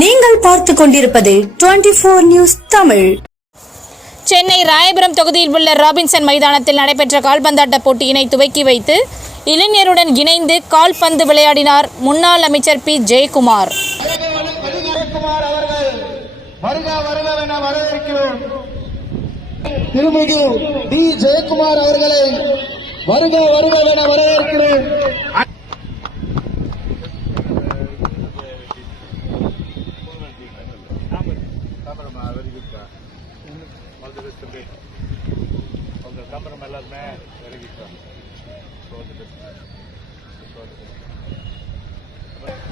நீங்கள் பார்த்துக் கொண்டிருப்பது 24 நியூஸ் தமிழ். சென்னை ராயபுரம் தொகுதியில் உள்ள ராபின்சன் மைதானத்தில் நடைபெற்ற கால்பந்தாட்ட போட்டியினை துவக்கி வைத்து இளைஞருடன் இணைந்து கால்பந்து விளையாடினார் முன்னாள் அமைச்சர் பி. ஜெயக்குமார். திருமிகு டி. ஜெயக்குமார் அவர்களை வருக வருக என வரவேற்கிறோம்.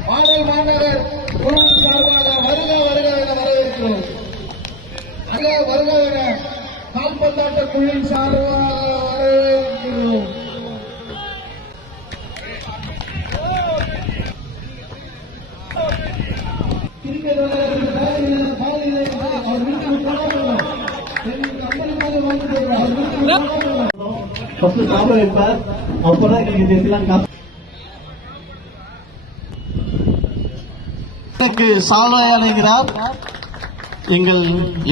பாடல் மாநகர் குழுவின் சார்பாக வருக வருக என வரவேற்கிறோம். வருக என கால்பந்தாட்ட குழுவின் சார்பாக வரவேற்கிறோம். சால்வையாகிறார் எங்கள்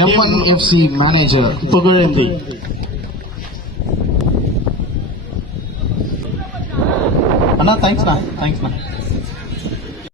MNFC மேனேஜர் புகழேந்தி. அண்ணா தேங்க்ஸ்ண்ணா.